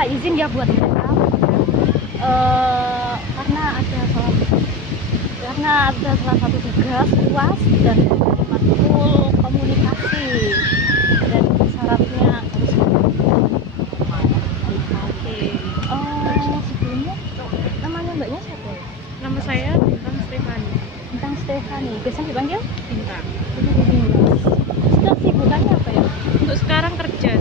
minta izin ya buat mereka karena ada salah satu tugas UAS dan matkul komunikasi dan syaratnya harus sebelumnya namanya mbaknya siapa ya? Nama saya Bintang Stefani. Bintang Stefani, biasanya dipanggil Bintang. Sedang sibukannya apa ya? Untuk sekarang kerja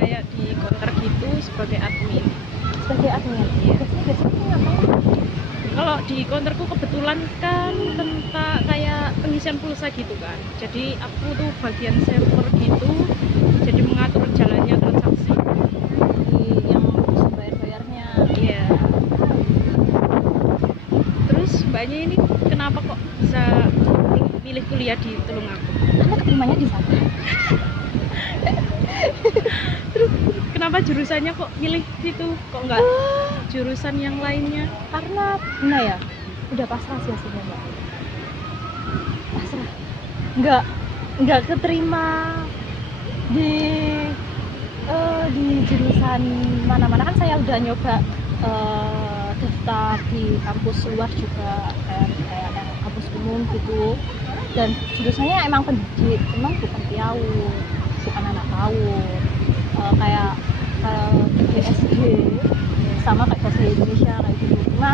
kayak di counter gitu sebagai admin. Sebagai admin. Iya. Biasanya ngapain? Kalau di counterku kebetulan kan tentang kayak pengisian pulsa gitu kan. Jadi aku tuh bagian server gitu. Jadi mengatur jalannya transaksi. Yang bayar-bayarnya. Iya. Terus mbaknya ini kenapa kok bisa milih kuliah di Tulungagung? Anda keterimanya di sana. Terus kenapa jurusannya kok milih situ? Kok enggak jurusan yang lainnya? Karena ya udah pasrah sih hasilnya mbak. Pasrah. Nggak keterima di jurusan mana-mana. Kan saya udah nyoba daftar di kampus luar juga, kayak kampus umum gitu, dan jurusannya emang pendidik, emang bukan PAUD, bukan anak PAUD, kayak BSD sama kayak bahasa Indonesia kayak gitu. Cuma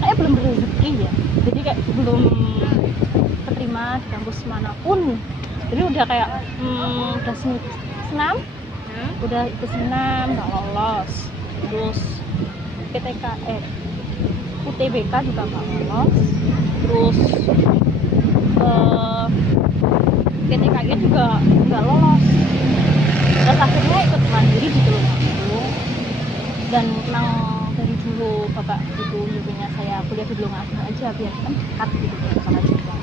kayak belum rezeki ya, jadi kayak belum keterima di kampus manapun. Jadi udah kayak udah senam, udah ikut senam nggak lolos, terus UTBK juga nggak lolos, terus PTKN juga nggak lolos. Terus akhirnya ikut mandiri di Tulungagung, dan memang dari dulu bapak itu nyuruhnya saya kuliah di Tulungagung aja biar kan dekat gitu sama juga.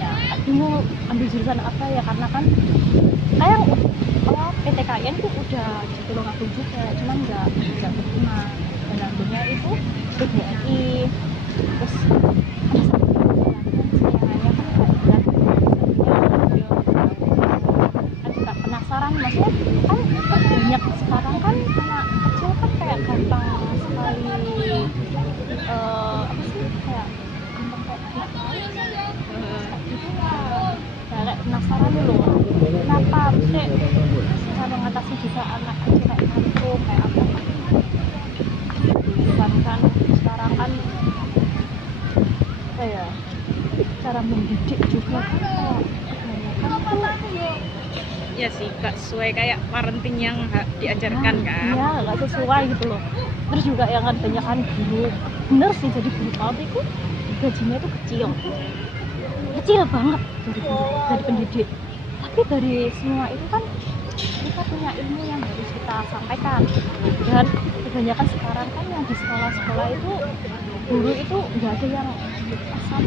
Ya dulu ambil jurusan apa ya, karena kan kayak PTKN itu udah di Tulungagung juga, cuman nggak terima, dan akhirnya itu PGRI. Terus ada satu sayangannya kan kayak kan juga penasaran, maksudnya kan banyak sekarang kan anak kecil kan kayak gampang sekali apa sih, kayak gampang kayak gitu lah. Kayak penasaran loh, kenapa maksudnya cara mengatasi juga anak kecil kayak gitu, kayak apa kan sekarang kan kayak cara mendidik juga kan kebanyakan Ya sih, gak sesuai kayak parenting yang diajarkan kan. Iya, gak sesuai gitu loh. Terus juga yang kan banyak kan guru, bener sih, jadi guru PAUD itu gajinya itu kecil banget dari pendidik. Tapi dari semua itu kan kita punya ilmu yang harus kita sampaikan, dan kebanyakan sekarang kan yang di sekolah-sekolah itu guru itu nggak ada yang S1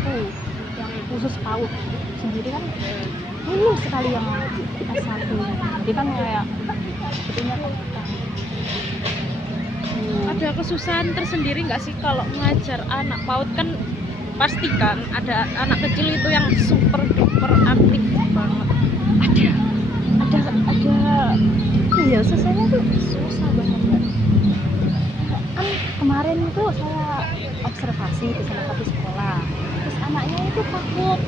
yang khusus PAUD sendiri, kan minim sekali yang S1. Jadi kan kayak sebetulnya kan Ada kesusahan tersendiri nggak sih kalau mengajar anak PAUD? Kan pastikan ada anak kecil itu yang super duper aktif banget. Ada iya, susahnya tuh susah banget ya. Kan kemarin itu saya observasi di salah satu sekolah, terus anaknya itu takut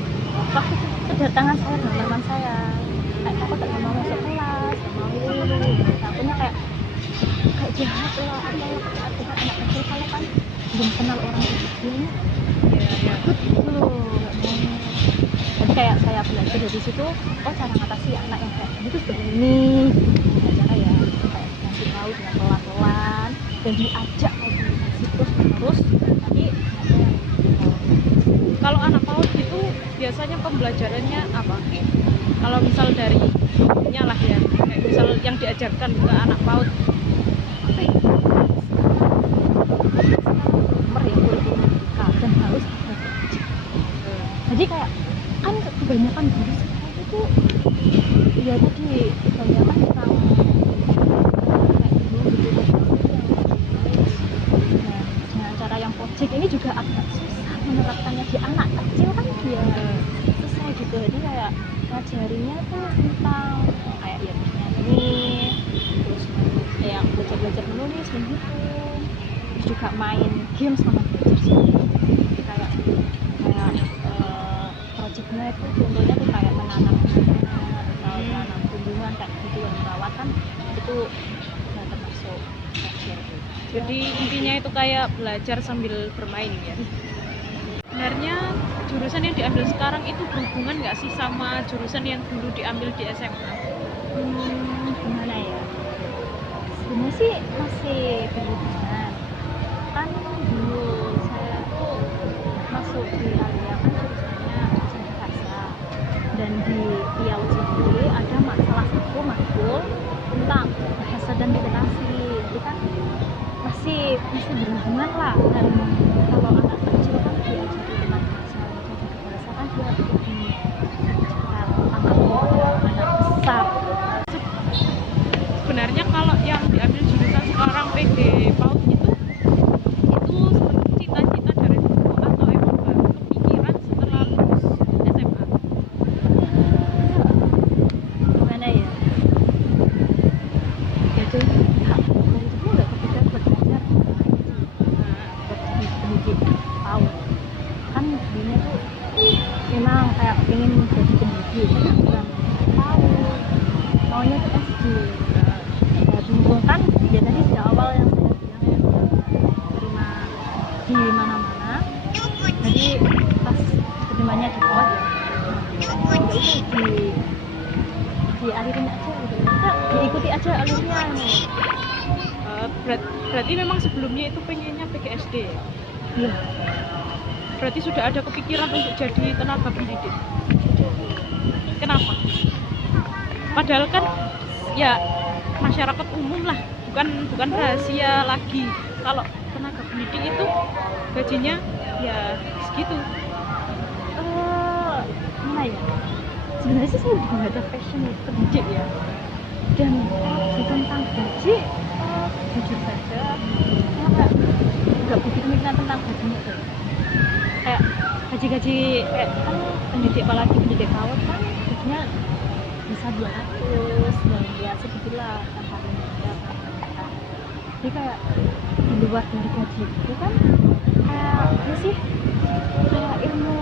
kedatangan saya dan teman saya, kayak takut nggak mau masuk kelas, nggak mau takutnya kayak jahat lah, atau dengan anak kecil kalau kan belum kenal orang itu takut gitu loh, nggak mau. Jadi kayak saya belajar dari situ, oh cara ngatasi anak yang kayak gitu seperti ini, cara ya kayak ngasih tahu dengan pelan-pelan dan diajak komunikasi terus nanti Kalau anak PAUD itu biasanya pembelajarannya apa? Kalau misal dari lah ya, kayak misal yang diajarkan ke anak PAUD apa ya, nomor yang boleh dibuka dan harus ada kerja. Jadi kayak kan kebanyakan guru sekarang itu ya tadi kebanyakan tentang kayak dulu gitu. Nah, dengan cara yang project ini juga agak susah menerapkannya di anak kecil kan, dia susah gitu. Jadi kayak ngajarinya tuh tentang kayak ya nyanyi, terus yang belajar belajar menulis, menghitung, terus juga main game sama belajar sih. Jadi kayak projectnya itu contohnya tuh kayak menanam bunga atau menanam tumbuhan kayak gitu yang perawatan itu nggak termasuk belajar gitu. Jadi intinya itu kayak belajar sambil bermain ya. Sebenarnya jurusan yang diambil sekarang itu berhubungan nggak sih sama jurusan yang dulu diambil di SMA? Gimana ya, sebenarnya sih masih berhubungan. Kan dulu saya tuh masuk di Alia kan jurusannya bahasa, dan di IAU sendiri ada salah satu matkul tentang bahasa dan literasi. Itu kan masih berhubungan lah. Dan kalau anak kecil kan diajari tentang bahasa, jadi bahasa kan dia lebih anak besar. Sebenarnya kalau yang diambil jurusan sekarang PG PAUD itu sebenarnya cita-cita dari dulu atau emang baru kepikiran setelah lulus SMA? Gimana ya, jadi hak dari dulu nggak kepikiran buat belajar buat jadi pendidik PAUD. Kan dulunya tuh memang kayak pengen jadi pendidik bukan PAUD, maunya tuh SD. Ya diuntungkan ya tadi di awal yang saya bilang ya, terima di mana-mana. Jadi pas keterimanya di PAUD ya itu dialirin aja gitu, kita diikuti aja alurnya nih. Berarti memang sebelumnya itu pengennya PGSD ya? Iya. Berarti sudah ada kepikiran untuk jadi tenaga pendidik. Kenapa? Padahal kan ya masyarakat umum lah, bukan rahasia lagi kalau tenaga pendidik itu gajinya ya segitu. Gimana ya, sebenarnya sih saya juga nggak ada passion pendidik ya. Dan tentang gaji, jujur saja saya nggak begitu minat tentang gajinya tuh. Kayak gaji kayak kan pendidik, apalagi pendidik PAUD kan gajinya bisa 200 dan ya segitulah per harinya ya. Jadi kayak di luar dari gaji itu kan kayak apa sih, kayak ilmu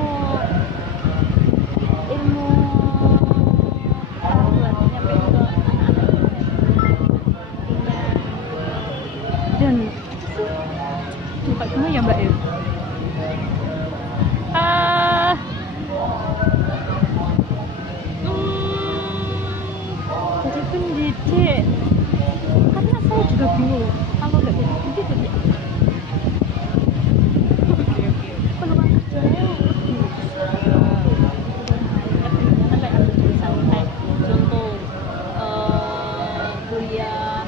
kita buat nyampe ke anak-anak nantinya. Dan itu sih coba gimana ya Mbak ya, jadi pendidik karena saya juga bingung kalau nggak jadi pendidik jadi apa. Peluang kerjanya lebih besar. Kayak ambil jurusan kayak contoh kuliah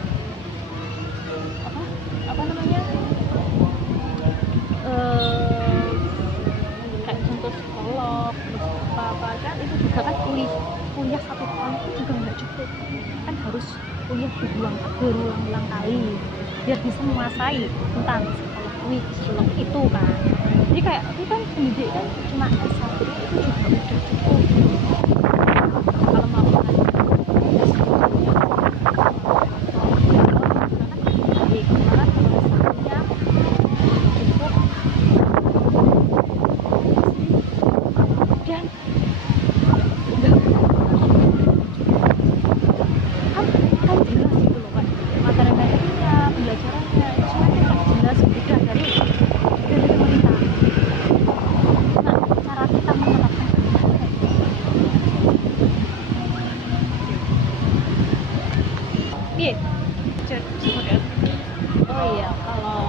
apa namanya, kayak contoh psikolog terus apa kan itu juga kan kuliah 1 tahun itu juga nggak cukup kan, harus kuliah berulang-ulang kali biar bisa menguasai tentang psikolog itu kan. Jadi kayak itu kan pendidik kan cuma S1 itu juga udah cukup kalau mau lanjut di kemarin kalau S1-nya cukup. Dan kan jelas gitu loh kan, materi-materinya, pembelajarannya itu semuanya kan jelas mudah dari pemerintah. Nah, cara kita menerapkan iya jadi oh iya, kalau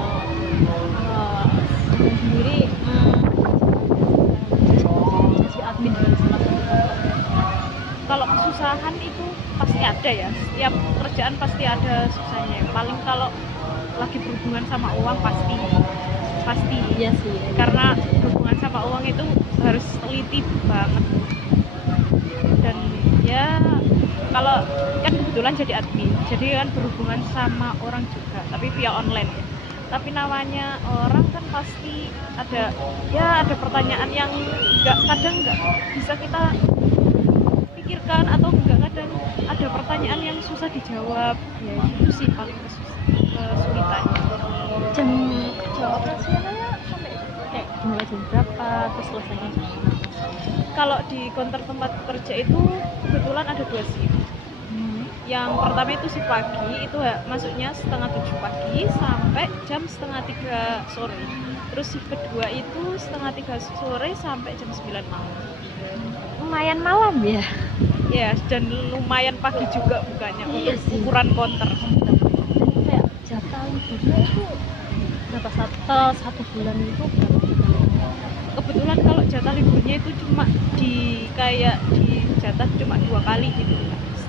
saya sendiri jadi admin dari salah satu kantor. Kalau kesusahan itu pasti ada ya, setiap kerjaan pasti ada susahnya. Paling kalau lagi berhubungan sama uang pasti Iya sih, karena berhubungan sama uang itu harus teliti banget. Dan ya kalau kan kebetulan jadi admin, jadi kan berhubungan sama orang juga, tapi via online ya. Tapi namanya orang kan pasti ada pertanyaan yang kadang nggak bisa kita pikirkan, atau kadang ada pertanyaan yang susah dijawab. Ya itu sih paling kesulitan. Jam kerja operasionalnya sampai kayak mulai jam berapa terus selesainya jam berapa? Kalau di kantor tempat kerja itu kebetulan ada 2 shift. Yang pertama itu shift pagi, itu masuknya setengah 7 pagi sampai jam setengah 3 sore. Terus shift kedua itu setengah 3 sore sampai jam 9 malam. Lumayan malam ya. Ya, dan lumayan pagi juga bukannya Iya untuk sih. ukuran counter. Kayak jatah liburnya itu berapa satu bulan itu berapa? Kebetulan kalau jatah liburnya itu cuma di jatah cuma 2 kali gitu.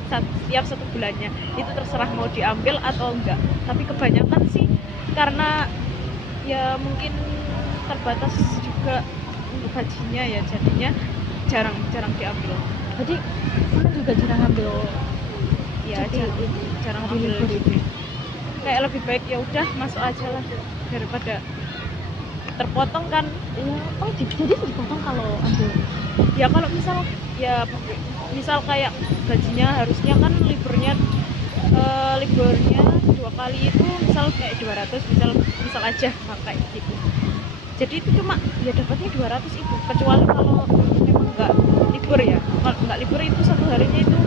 Setiap 1 bulannya itu terserah mau diambil atau enggak, tapi kebanyakan sih karena ya mungkin terbatas juga untuk gajinya ya, jadinya jarang diambil. Jadi mana juga jarang ambil Ya cuti itu, jarang hari ambil libur cuti. Kayak lebih baik ya udah masuk aja lah daripada terpotong kan. ya. Oh jadi dipotong kalau ambil. Ya kalau misal kayak gajinya harusnya kan liburnya 2 kali itu misal kayak 200, misal aja kayak gitu. Jadi itu cuma ya dapatnya 200 itu, kecuali kalau memang nggak libur ya. Kalau nggak libur itu 1 harinya itu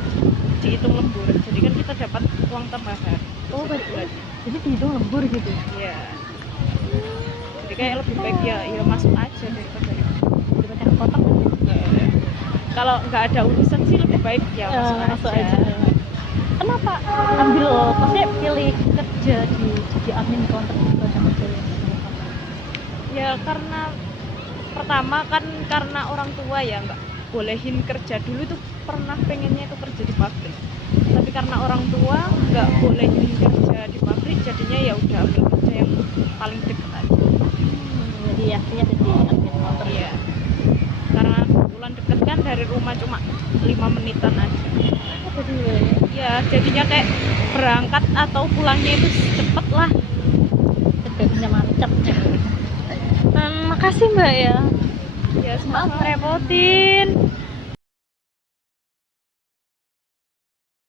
dihitung lembur, jadi kan kita dapat uang tambahan. Oh satu berarti bulan. jadi dihitung lembur gitu. Iya, jadi kayak lebih baik ya masuk aja daripada Kepotong kan kalau nggak ada urusan sih lebih baik ya masuk aja. Kenapa ambil maksudnya pilih kerja jadi admin counter juga sama cewek? Ya karena pertama kan karena orang tua ya nggak bolehin kerja. Dulu tuh pernah pengennya itu kerja di pabrik, tapi karena orang tua nggak bolehin kerja di pabrik, jadinya ya udah ambil kerja yang paling dekat aja. Jadi akhirnya jadi admin counter. Iya, karena kebetulan deket kan, dari rumah cuma 5 menitan aja. Ya jadinya kayak berangkat atau pulangnya itu cepet lah. Kerjanya mantap. Makasih Mbak ya. Ya Maaf sama. merepotin.